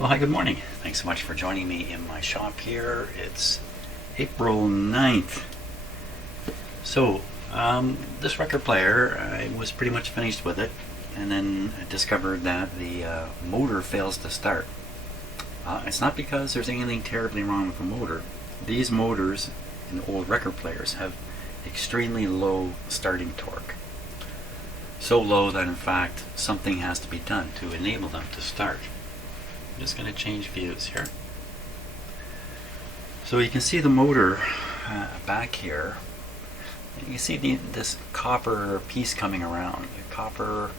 Well, hi, good morning. Thanks so much for joining me in my shop here. It's April 9th. So, this record player, I was pretty much finished with it, and then I discovered that the motor fails to start. It's not because there's anything terribly wrong with the motor. These motors in old record players have extremely low starting torque. So low that in fact something has to be done to enable them to start. I'm just going to change views here. So you can see the motor back here. You see this copper piece coming around, the copper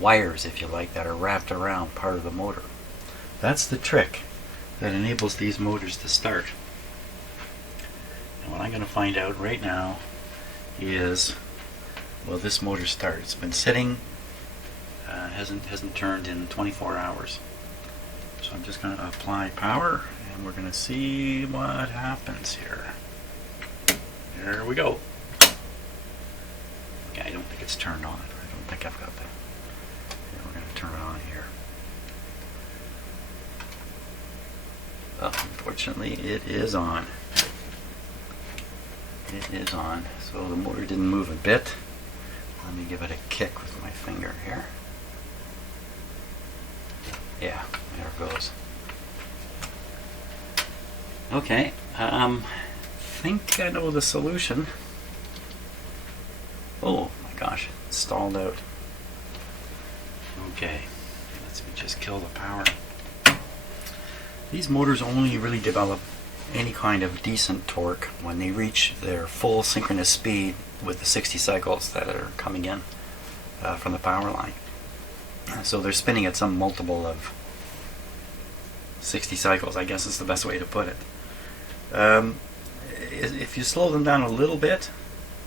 wires, if you like, that are wrapped around part of the motor. That's the trick that enables these motors to start. And what I'm going to find out right now is, will this motor start? It's been sitting, hasn't turned in 24 hours. So I'm just going to apply power, and we're going to see what happens here. There we go. Okay, I don't think it's turned on. I don't think I've got the... Yeah, we're going to turn it on here. Unfortunately, it is on. It is on. So the motor didn't move a bit. Let me give it a kick with my finger here. Yeah, there it goes. Okay, think I know the solution. Oh my gosh, it's stalled out. Okay, let's just kill the power. These motors only really develop any kind of decent torque when they reach their full synchronous speed with the 60 cycles that are coming in from the power line. So they're spinning at some multiple of 60 cycles, I guess is the best way to put it. If you slow them down a little bit,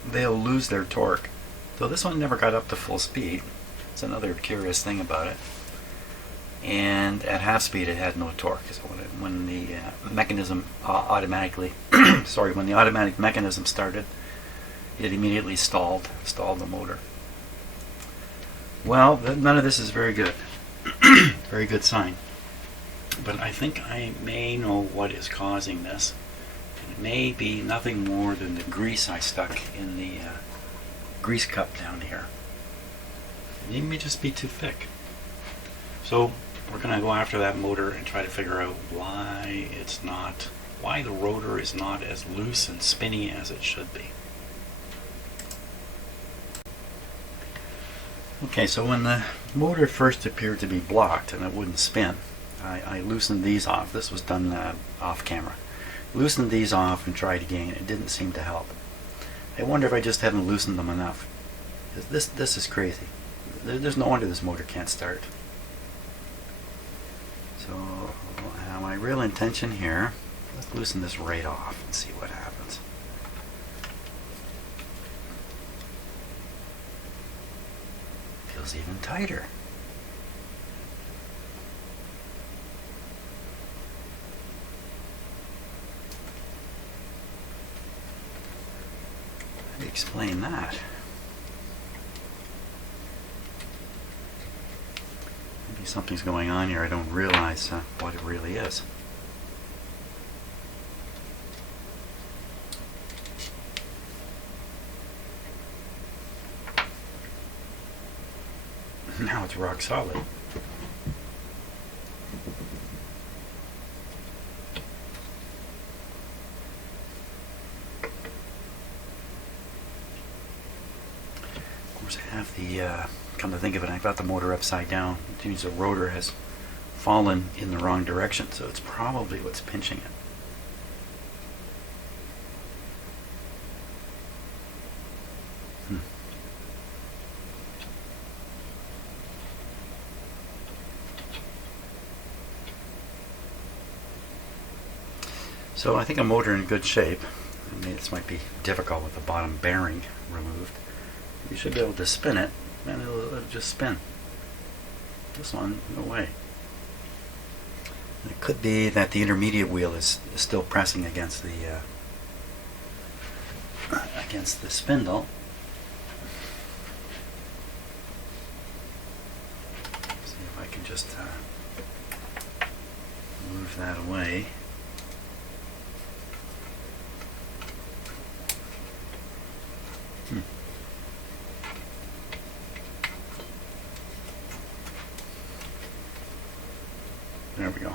they'll lose their torque. So this one never got up to full speed. It's another curious thing about it. And at half speed it had no torque. So when the mechanism automatically, when the automatic mechanism started, it immediately stalled the motor. Well, none of this is very good. Very good sign. But I think I may know what is causing this. It may be nothing more than the grease I stuck in the grease cup down here. It may just be too thick. So we're going to go after that motor and try to figure out why the rotor is not as loose and spinny as it should be. Okay, so when the motor first appeared to be blocked and it wouldn't spin, I loosened these off. This was done off camera. Loosened these off and tried again. It didn't seem to help. I wonder if I just haven't loosened them enough. This is crazy. There's no wonder this motor can't start. So now my real intention here, let's loosen this right off and see what happens. Feels even tighter. How do you explain that? Maybe something's going on here. I don't realize what it really is. Now it's rock solid. Of course, I have the, come to think of it, I've got the motor upside down. It means the rotor has fallen in the wrong direction, so it's probably what's pinching it. So I think a motor in good shape. I mean, this might be difficult with the bottom bearing removed. You should be able to spin it, and it'll just spin. This one, no way. It could be that the intermediate wheel is still pressing against the spindle. See if I can just Move that away. There we go.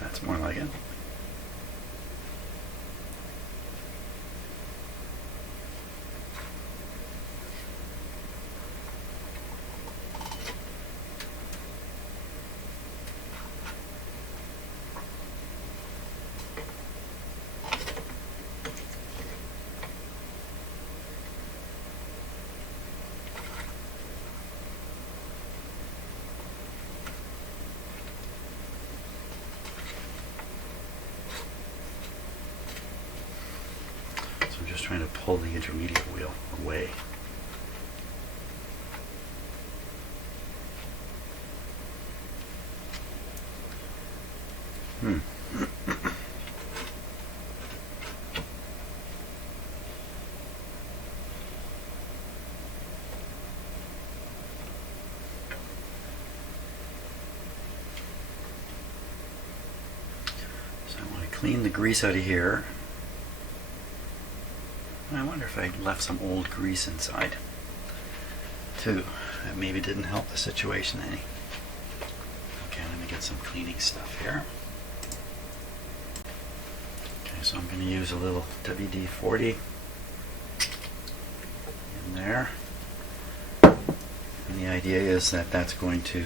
That's more like it. Trying to pull the intermediate wheel away. So I want to clean the grease out of here. I wonder if I left some old grease inside too. That maybe didn't help the situation any. Okay, let me get some cleaning stuff here. Okay, so I'm going to use a little WD-40 in there. And the idea is that that's going to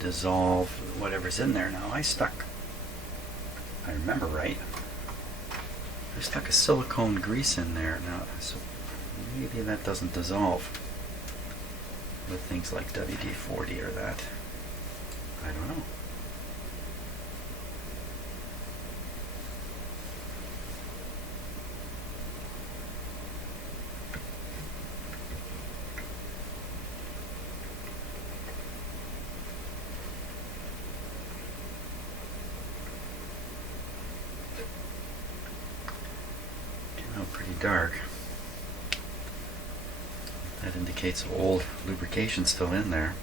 dissolve whatever's in there. Now I remember right, I stuck a silicone grease in there now, so maybe that doesn't dissolve with things like WD-40 or that. I don't know. Pretty dark. That indicates old lubrication still in there.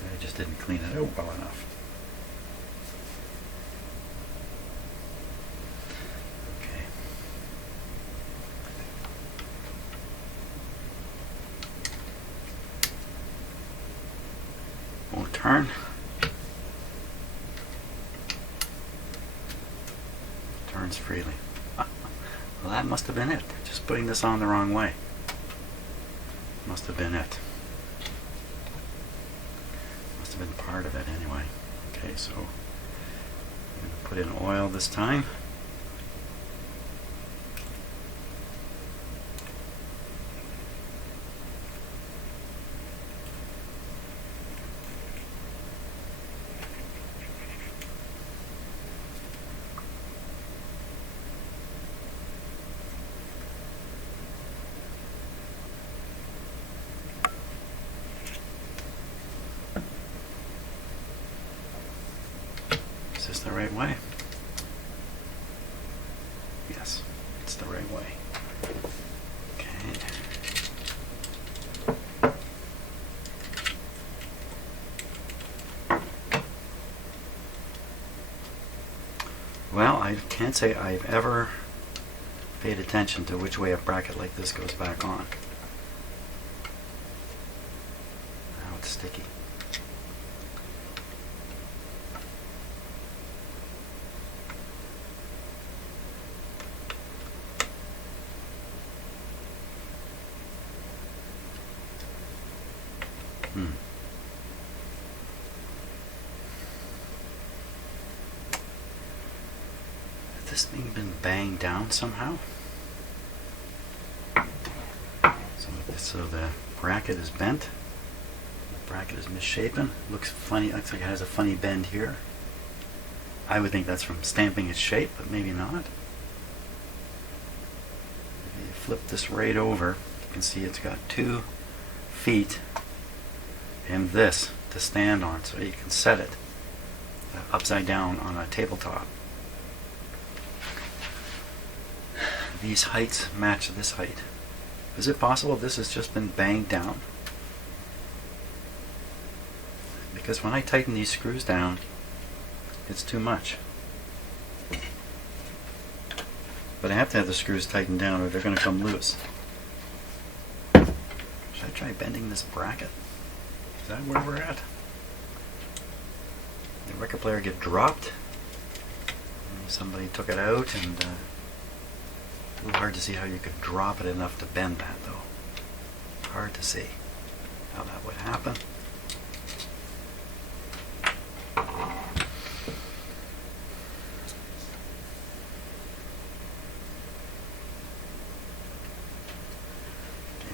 I just didn't clean it out well enough. Okay. Won't turn. Turns freely. Well, that must have been it. Just putting this on the wrong way. Must have been it. Must have been part of it anyway. Okay, so I'm going to put in oil this time. Is this the right way? Yes, it's the right way. Okay. Well, I can't say I've ever paid attention to which way a bracket like this goes back on. Now it's sticky. Has this thing been banged down somehow? So the bracket is bent. The bracket is misshapen. Looks funny. Looks like it has a funny bend here. I would think that's from stamping its shape, but maybe not. If you flip this right over, you can see it's got 2 feet and this to stand on, so you can set it upside down on a tabletop. these heights match this height. Is it possible this has just been banged down? Because when I tighten these screws down, it's too much. But I have to have the screws tightened down or they're going to come loose. Should I try bending this bracket? Is that where we're at? Did the record player get dropped? Maybe somebody took it out, and a little hard to see how you could drop it enough to bend that, though. Hard to see how that would happen.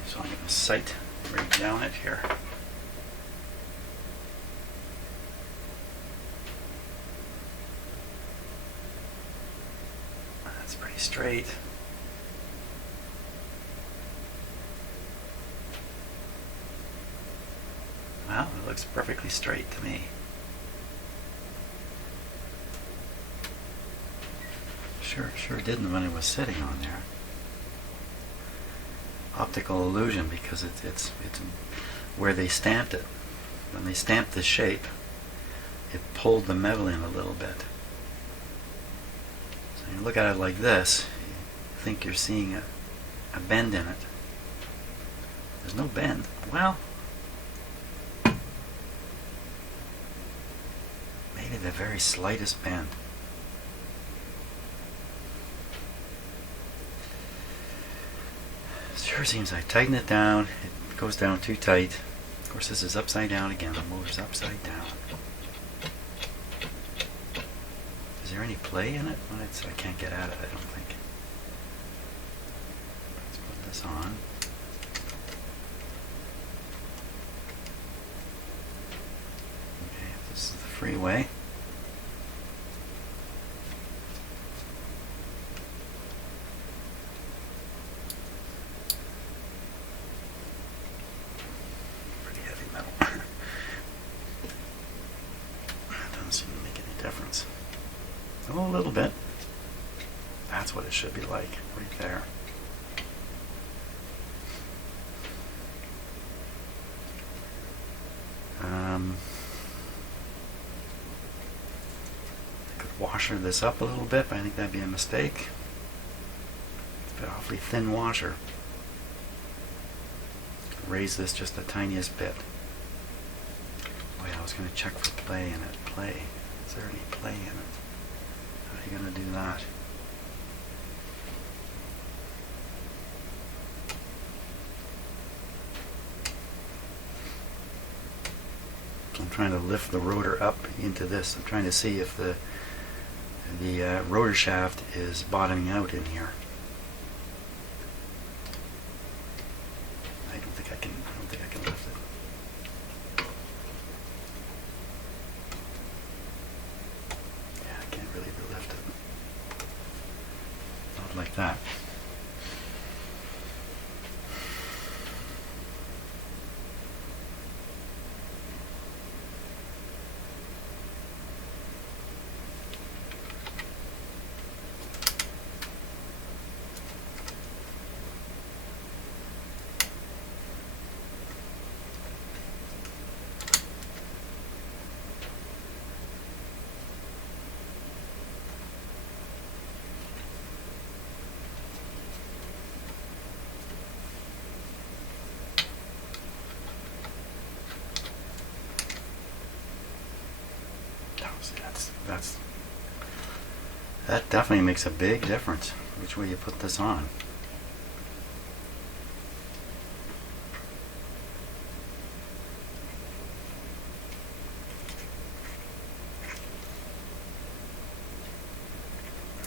So I'm going to sight right down it here. That's pretty straight. Well, it looks perfectly straight to me. Sure didn't when it was sitting on there. Optical illusion, because it's where they stamped it. When they stamped the shape, it pulled the metal in a little bit. So you look at it like this, you think you're seeing a bend in it. There's no bend. Well, maybe the very slightest bend. Sure seems I tighten it down, it goes down too tight. Of course, this is upside down again, the motor's upside down. Is there any play in it? Well, I can't get at it, I don't think. Let's put this on. Okay, this is the freeway. Oh, a little bit. That's what it should be like, right there. I could washer this up a little bit, but I think that'd be a mistake. It's an awfully thin washer. Raise this just the tiniest bit. Oh yeah, I was going to check for play in it. Play. Is there any play in it? How are you going to do that? I'm trying to lift the rotor up into this. I'm trying to see if the rotor shaft is bottoming out in here. I don't think I can lift it. Yeah, I can't really lift it. Not like that. That definitely makes a big difference which way you put this on.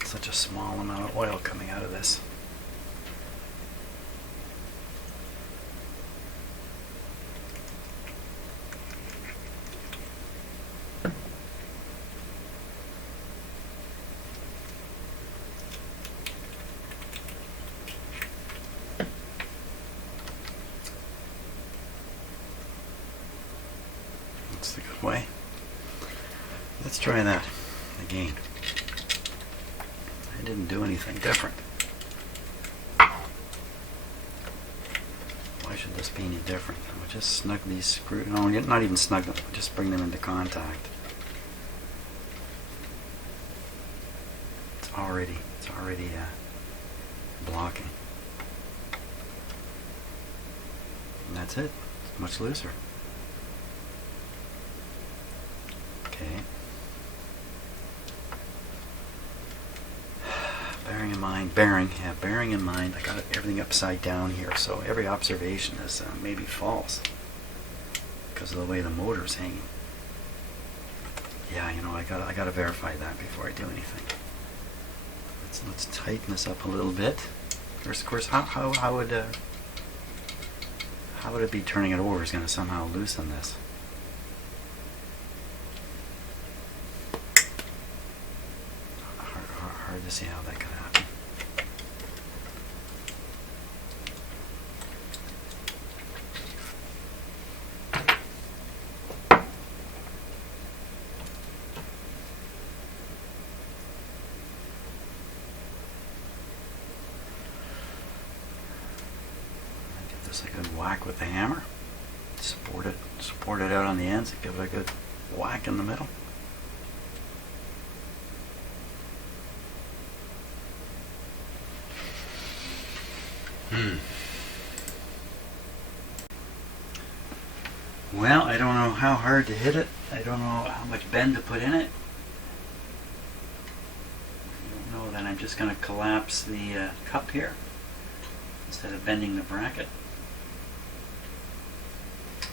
Such a small amount of oil coming out of this. That's the good way. Let's try that again. I didn't do anything different. be any different. We'll just snug these screws. No, not even snug them. We'll just bring them into contact. It's already blocking. And that's it. It's much looser. Okay. Bearing in mind, I got everything upside down here, so every observation is maybe false because of the way the motor's hanging. Yeah, I gotta verify that before I do anything. Let's tighten this up a little bit. First, of course, how would it be turning it over is going to somehow loosen this? Hard to see how that could happen. Get this a good whack with the hammer. Support it out on the ends and give it a good whack in the middle. Well, I don't know how hard to hit it. I don't know how much bend to put in it. I don't know, then I'm just going to collapse the cup here instead of bending the bracket. Put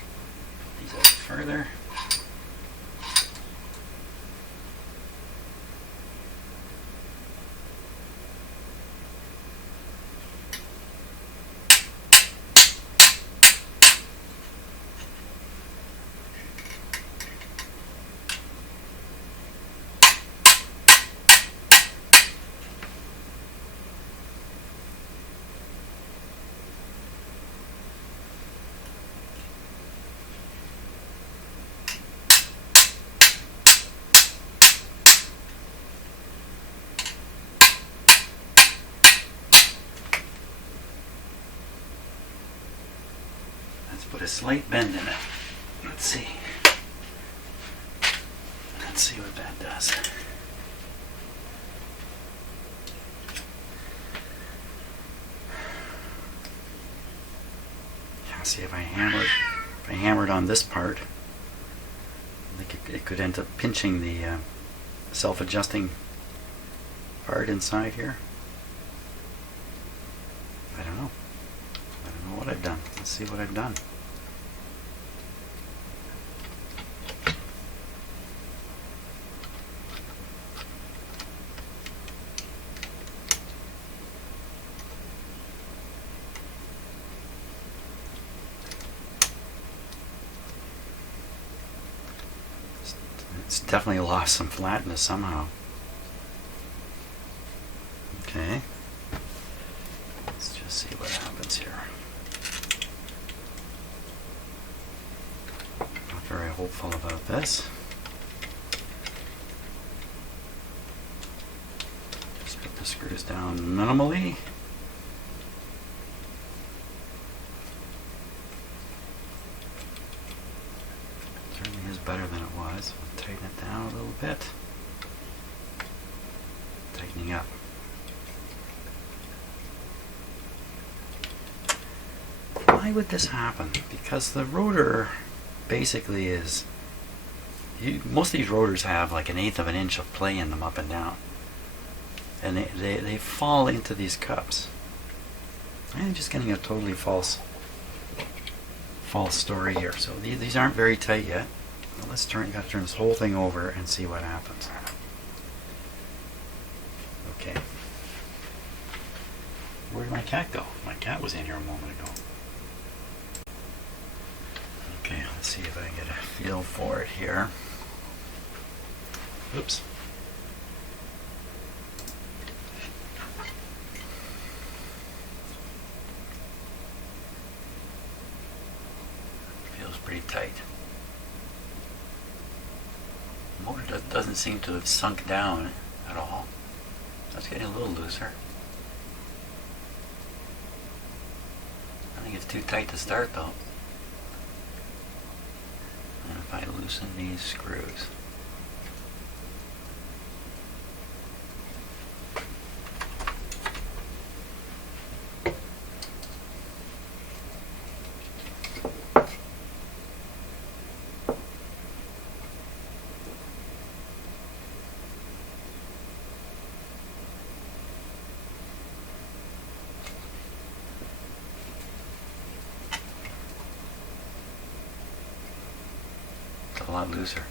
these out further. Let's put a slight bend in it. Let's see. Let's see what that does. Yeah, see if I hammered on this part, I think it could end up pinching the self-adjusting part inside here. I don't know what I've done. Let's see what I've done. It's definitely lost some flatness somehow. Okay. Let's just see what happens here. Not very hopeful about this. Just put the screws down minimally. Certainly is better than it was. We'll tighten it down a little bit. Tightening up. Why would this happen? Because the rotor basically is, most of these rotors have like 1/8 of an inch of play in them up and down. And they fall into these cups. I'm just getting a totally false story here. So these aren't very tight yet. Now let's gotta turn this whole thing over and see what happens. Okay. Where did my cat go? My cat was in here a moment ago. Okay, let's see if I can get a feel for it here. Oops. Feels pretty tight. The motor doesn't seem to have sunk down at all. That's getting a little looser. think it's too tight to start though. And if I loosen these screws, a lot looser.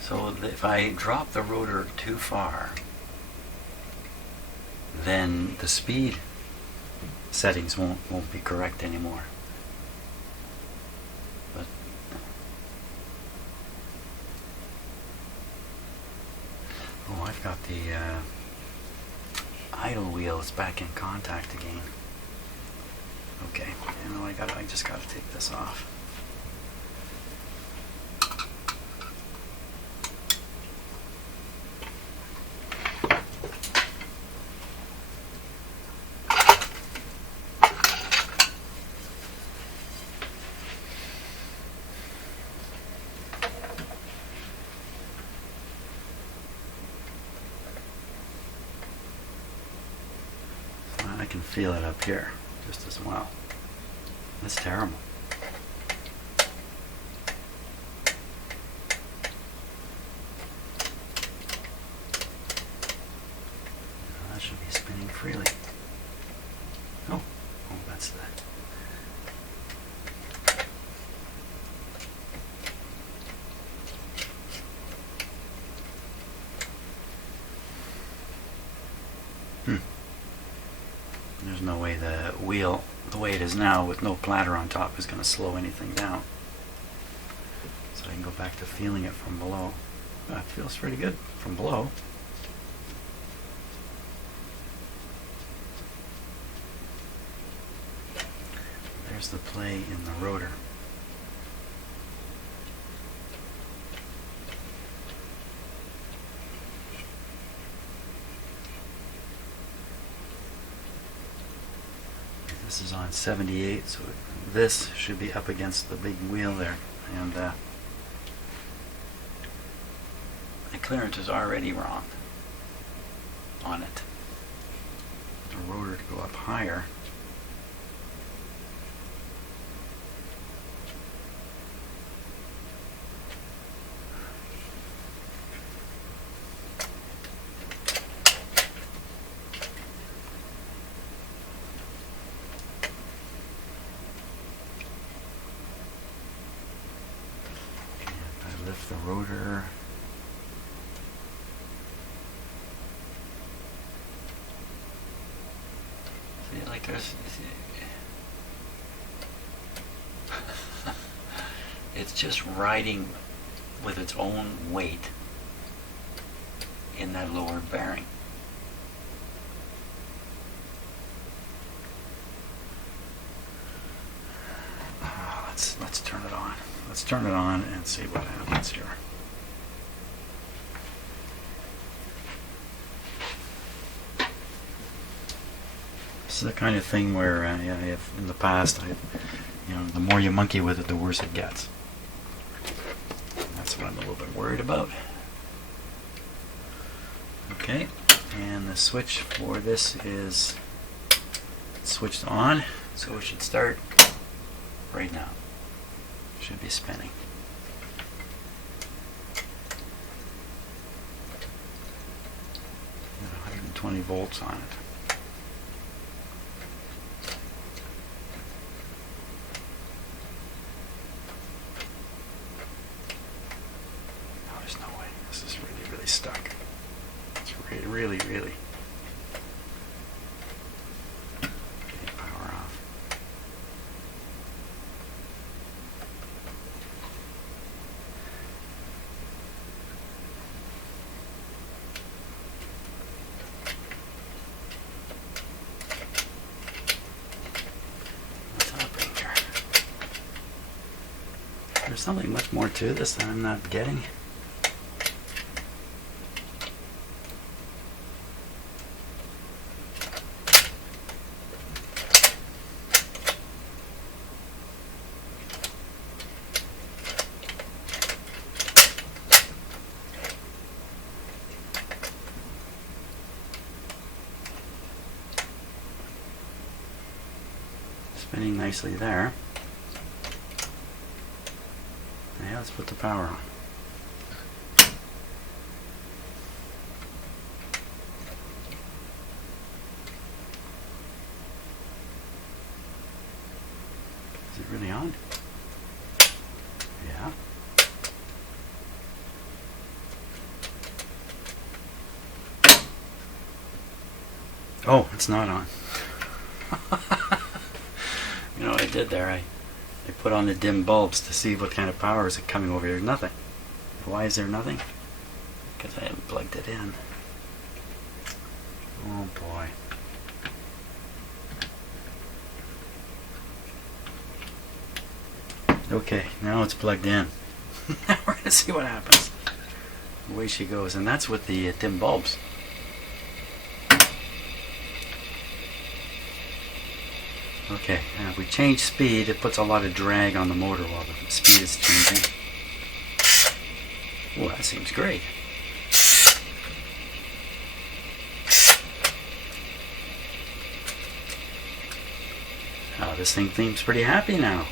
So if I drop the rotor too far, then the speed settings won't be correct anymore. But oh, I've got the idle wheel is back in contact again. Okay, you know, I just gotta take this off. I can feel it up here just as well. That's terrible. That should be spinning freely. Oh, that's that. There's no way the wheel, the way it is now with no platter on top, is going to slow anything down. So I can go back to feeling it from below. Oh, it feels pretty good from below. There's the play in the rotor. This is on 78, so this should be up against the big wheel there, and the clearance is already wrong on it. The rotor to go up higher. Lift the rotor. See, like there's it's just riding with its own weight in that lower bearing. Let's turn it on. Let's turn it on and see what happens here. This is the kind of thing where in the past, the more you monkey with it, the worse it gets. That's what I'm a little bit worried about. Okay, and the switch for this is switched on, so it should start right now. Should be spinning. 120 volts on it. Oh, there's no way. This is really stuck. It's really. Power off. There's something much more to this that I'm not getting. spinning nicely there. Now let's put the power on. Is it really on? Yeah. Oh, it's not on. You know what I did there? I put on the dim bulbs to see what kind of power is coming over here. Nothing. Why is there nothing? Because I haven't plugged it in. Oh boy. Okay, now it's plugged in. Now we're going to see what happens. Away she goes. And that's with the dim bulbs. Okay, now if we change speed, it puts a lot of drag on the motor while the speed is changing. Well, that seems great. Oh, this thing seems pretty happy now.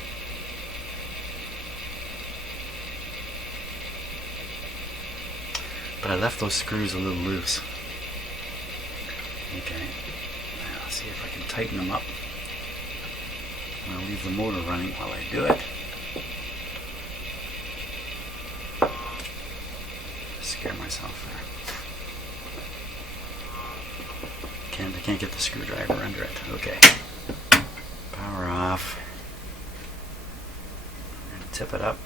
But I left those screws a little loose. Okay, now let's see if I can tighten them up. I'm going to leave the motor running while I do it. Scare myself there. I can't get the screwdriver under it. Okay. Power off. I'm going to tip it up.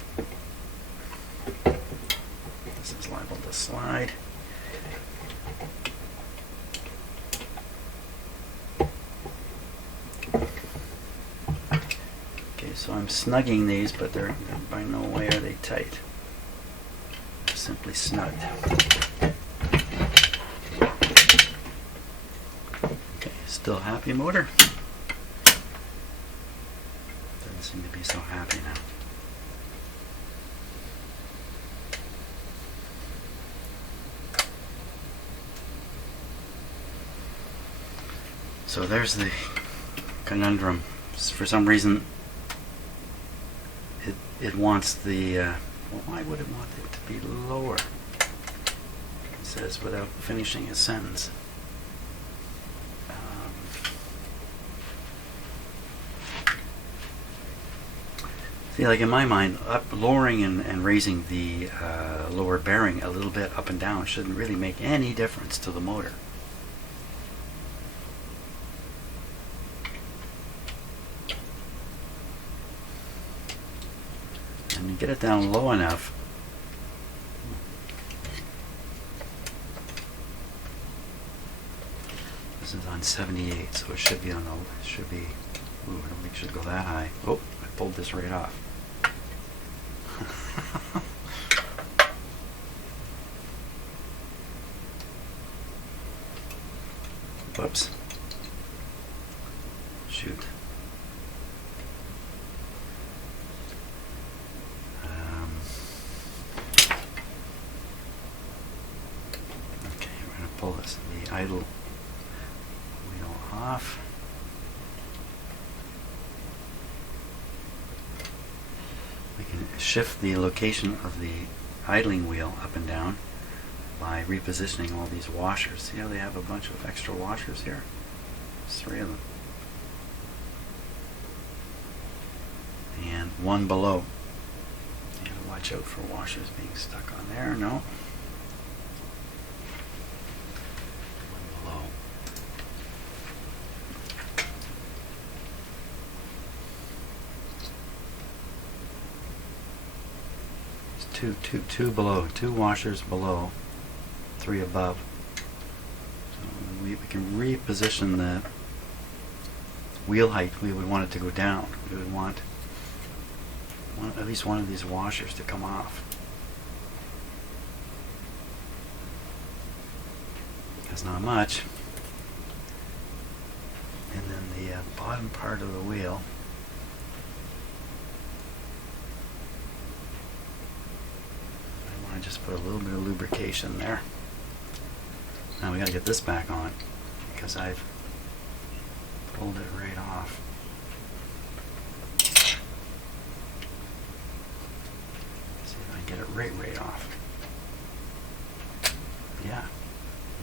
This is liable to slide. So I'm snugging these, but they're by no way are they tight. They're simply snugged. Okay, still happy motor? Doesn't seem to be so happy now. So there's the conundrum. For some reason, it wants the, well, why would it want it to be lower? It says without finishing a sentence. See, like in my mind, lowering and raising the lower bearing a little bit up and down shouldn't really make any difference to the motor. And you get it down low enough, this is on 78, so it should be on the, ooh, I don't think it should go that high. Oh, I pulled this right off. Whoops. Shoot. Okay, we're going to pull this, the idle wheel off. We can shift the location of the idling wheel up and down by repositioning all these washers. See how they have a bunch of extra washers here? There's 3 of them. And one below. You gotta watch out for washers being stuck on there. No. One below. There's two below. 2 washers below. 3 above. So we can reposition the wheel height. We would want it to go down. We would want at least one of these washers to come off. That's not much. And then the bottom part of the wheel, I want to just put a little bit of lubrication there. Now we got to get this back on because I've pulled it right off. right off. Yeah,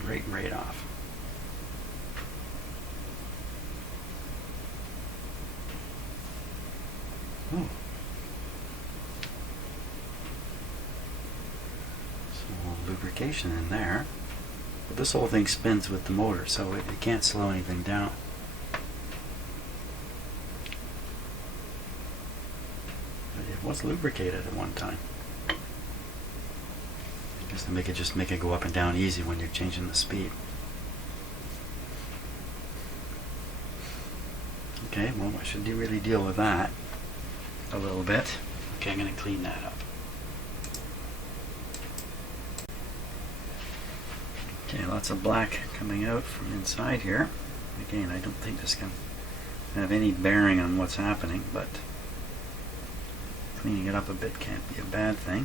right off. Oh. Some lubrication in there. But this whole thing spins with the motor, so it can't slow anything down. But it was lubricated at one time. I guess to just make it go up and down easy when you're changing the speed. Okay, well, I should really deal with that a little bit. Okay, I'm going to clean that up. Okay, lots of black coming out from inside here. Again, I don't think this can have any bearing on what's happening, but cleaning it up a bit can't be a bad thing.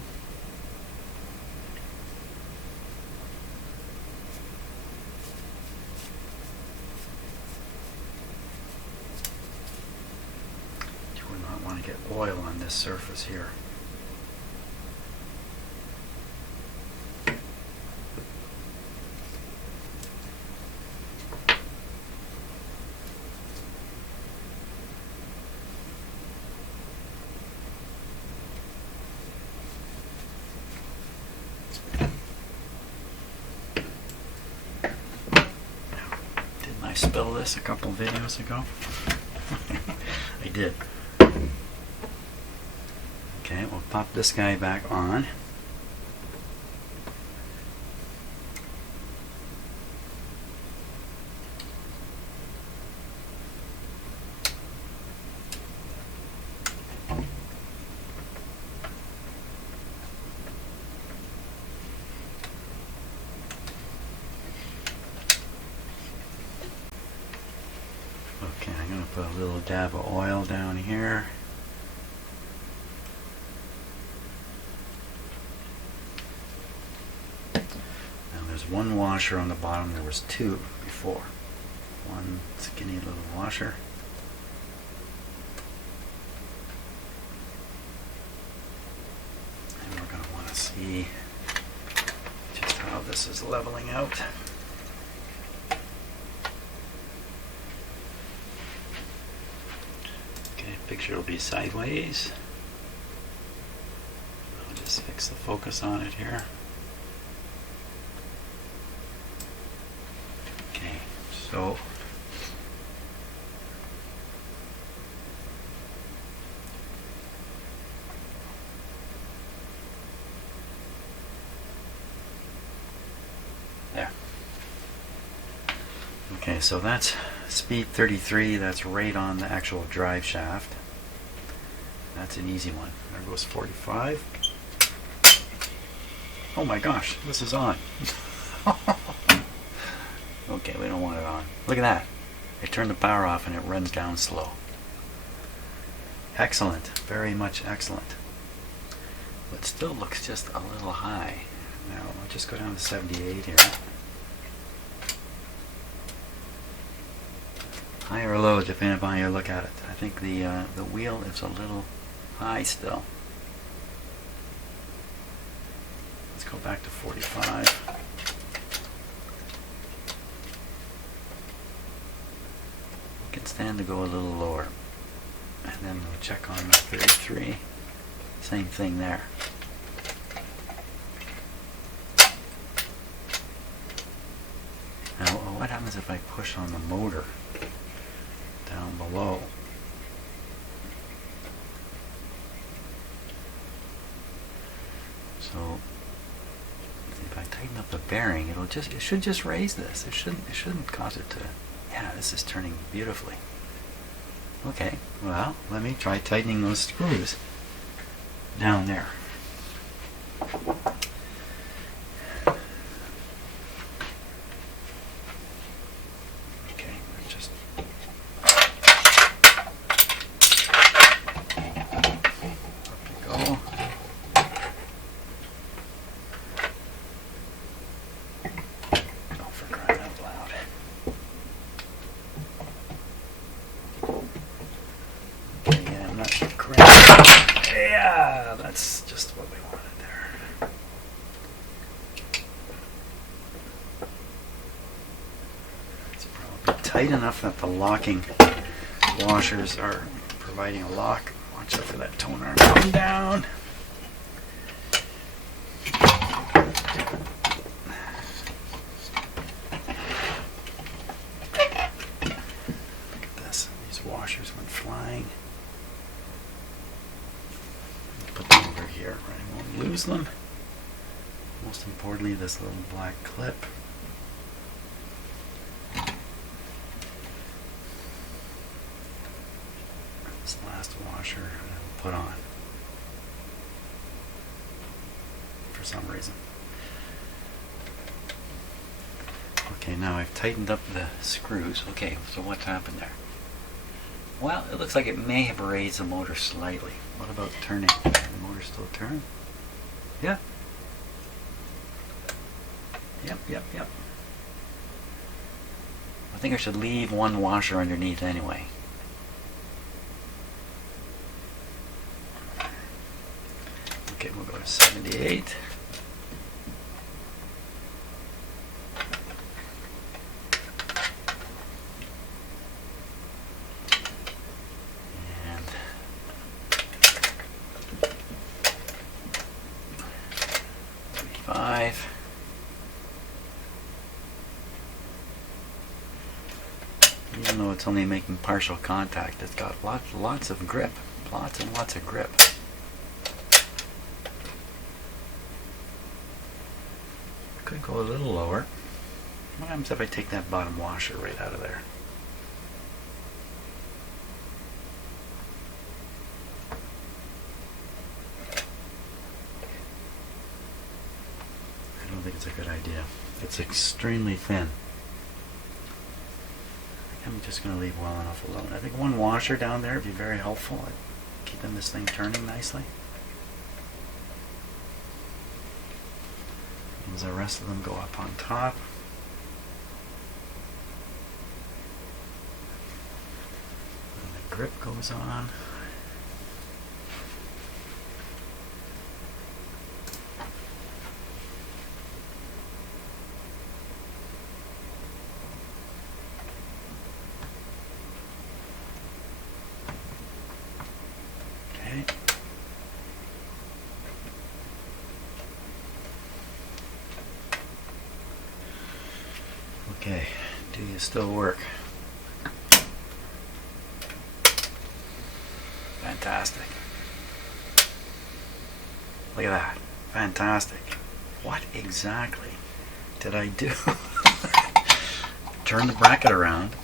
You would not want to get oil on this surface here. Spill this a couple videos ago. I did. Okay, we'll pop this guy back on. Okay, I'm going to put a little dab of oil down here. Now there's one washer on the bottom. There was two before. One skinny little washer. And we're going to want to see just how this is leveling out. Picture will be sideways. I'll just fix the focus on it here. Okay, so there. Okay, so that's speed 33. That's right on the actual drive shaft. That's an easy one. There goes 45. Oh my gosh, this is on. Okay, we don't want it on. Look at that. I turned the power off and it runs down slow. Excellent. Very much excellent. But still looks just a little high. Now, I'll just go down to 78 here. High or low, depending upon how you look at it. I think the wheel is a little high still. Let's go back to 45. We can stand to go a little lower. And then we'll check on the 33. Same thing there. Now, what happens if I push on the motor down below? So if I tighten up the bearing, it should just raise this. It shouldn't cause it to. Yeah, this is turning beautifully. Okay, well, let me try tightening those screws down there. Okay, let's just. Up we go. Oh, for crying out loud. Okay, yeah, I'm not crazy. Yeah, that's just what we wanted there. tight enough that the locking washers are providing a lock. Watch out for that tone arm coming down. Look at this. These washers went flying. Put them over here. Right, I won't lose them. Most importantly, this little black clip. This last washer I will put on for some reason. Okay, now I've tightened up the screws. Okay, so what's happened there? Well, it looks like it may have raised the motor slightly. What about turning? Can the motor still turn? Yeah. Yep. I think I should leave one washer underneath anyway. Okay, we'll go to 78. And 35. Even though it's only making partial contact, it's got lots of grip. Lots and lots of grip. Could go a little lower. What happens if I take that bottom washer right out of there? I don't think it's a good idea. It's extremely thin. I'm just going to leave well enough alone. I think one washer down there would be very helpful at keeping this thing turning nicely. As the rest of them go up on top. And the grip goes on. Okay. Okay, do you still work? Fantastic. Look at that. Fantastic. What exactly did I do? Turn the bracket around.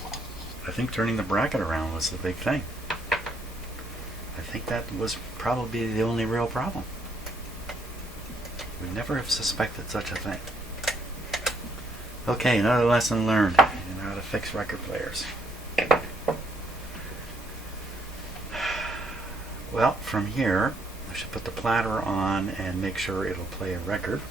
I think turning the bracket around was the big thing. I think that was probably the only real problem. Would never have suspected such a thing. Okay, another lesson learned in how to fix record players. Well, from here, I should put the platter on and make sure it'll play a record.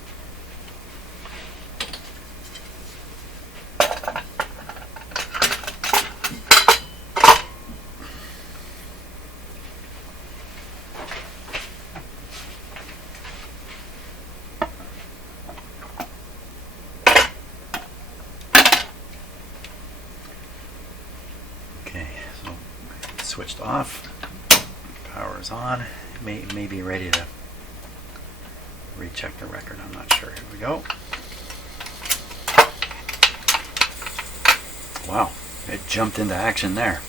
Switched off, power is on, may be ready to recheck the record, I'm not sure. Here we go. Wow, it jumped into action there.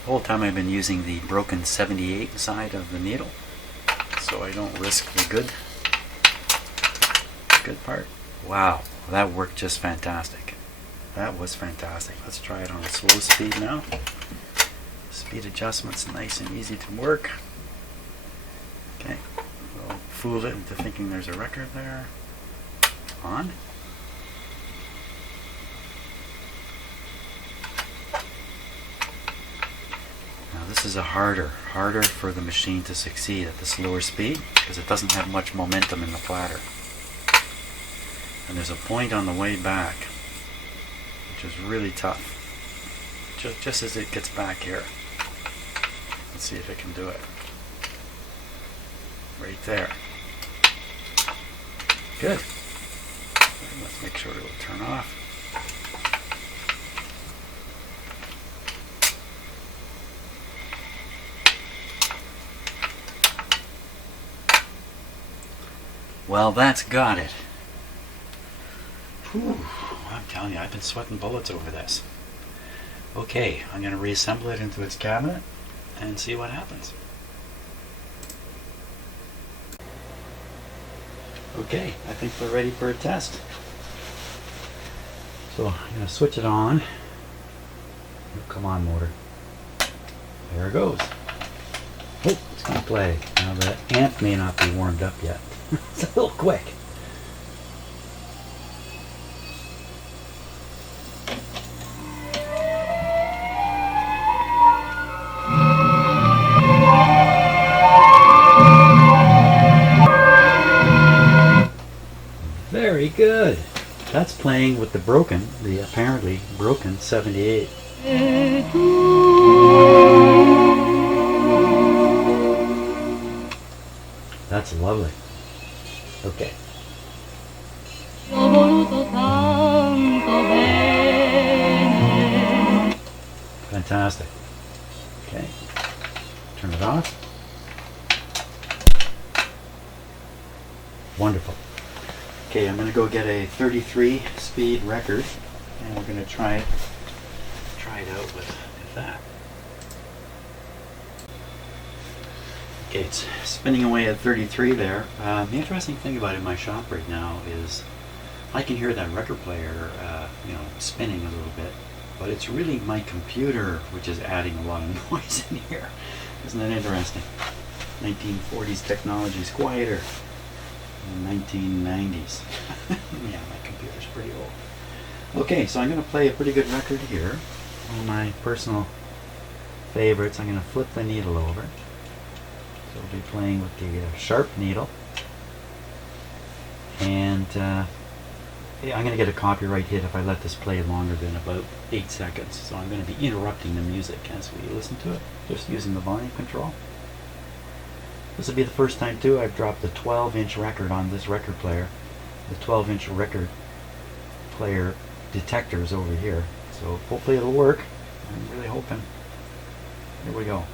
The whole time I've been using the broken 78 side of the needle, so I don't risk the good part. Wow, that worked just fantastic. That was fantastic. Let's try it on a slow speed now. Speed adjustment's nice and easy to work. Okay, we'll fool it into thinking there's a record there. On. Now this is harder for the machine to succeed at the slower speed because it doesn't have much momentum in the platter. And there's a point on the way back which is really tough. Just as it gets back here. Let's see if it can do it. Right there. Good. Let's make sure it will turn off. Well, that's got it. Whew, I'm telling you, I've been sweating bullets over this. Okay, I'm going to reassemble it into its cabinet and see what happens. Okay, I think we're ready for a test. So I'm going to switch it on. Oh, come on, motor. There it goes. Oh, it's going to play. Now the amp may not be warmed up yet. It's a little quick. Very good. That's playing with the apparently broken 78. That's lovely. Okay. Fantastic. Okay. Turn it off. Wonderful. Okay, I'm going to go get a 33 speed record and we're going to try it out with that. Okay, it's spinning away at 33 there. The interesting thing about it in my shop right now is I can hear that record player spinning a little bit, but it's really my computer which is adding a lot of noise in here. Isn't that interesting? 1940s technology is quieter than 1990s. Yeah, my computer's pretty old. Okay, so I'm going to play a pretty good record here. One of my personal favorites. I'm going to flip the needle over. So we'll be playing with the sharp needle. And yeah, I'm going to get a copyright hit if I let this play longer than about 8 seconds. So I'm going to be interrupting the music as we listen to it, just using the volume control. This will be the first time too I've dropped a 12-inch record on this record player. The 12-inch record player detector is over here. So hopefully it'll work. I'm really hoping. Here we go.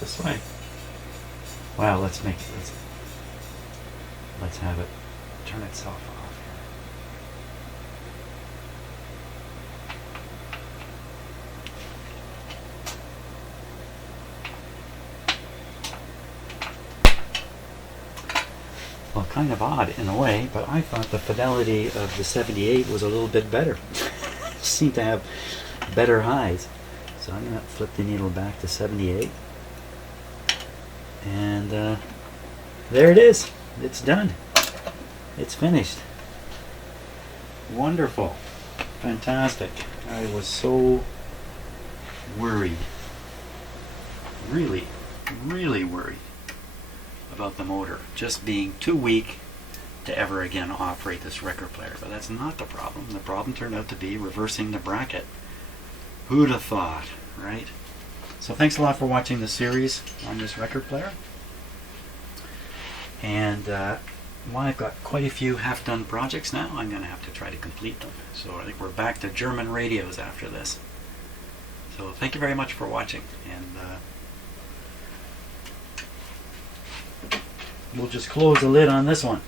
This way. Wow, let's have it turn itself off here. Well, kind of odd in a way, but I thought the fidelity of the 78 was a little bit better. Seemed to have better highs. So I'm going to flip the needle back to 78. And there it is. It's done. It's finished. Wonderful. Fantastic. I was so worried. Really, really worried about the motor just being too weak to ever again operate this record player. But that's not the problem. The problem turned out to be reversing the bracket. Who'd have thought, right? So thanks a lot for watching the series on this record player. And well, I've got quite a few half-done projects now. I'm going to have to try to complete them. So I think we're back to German radios after this. So thank you very much for watching. And we'll just close the lid on this one.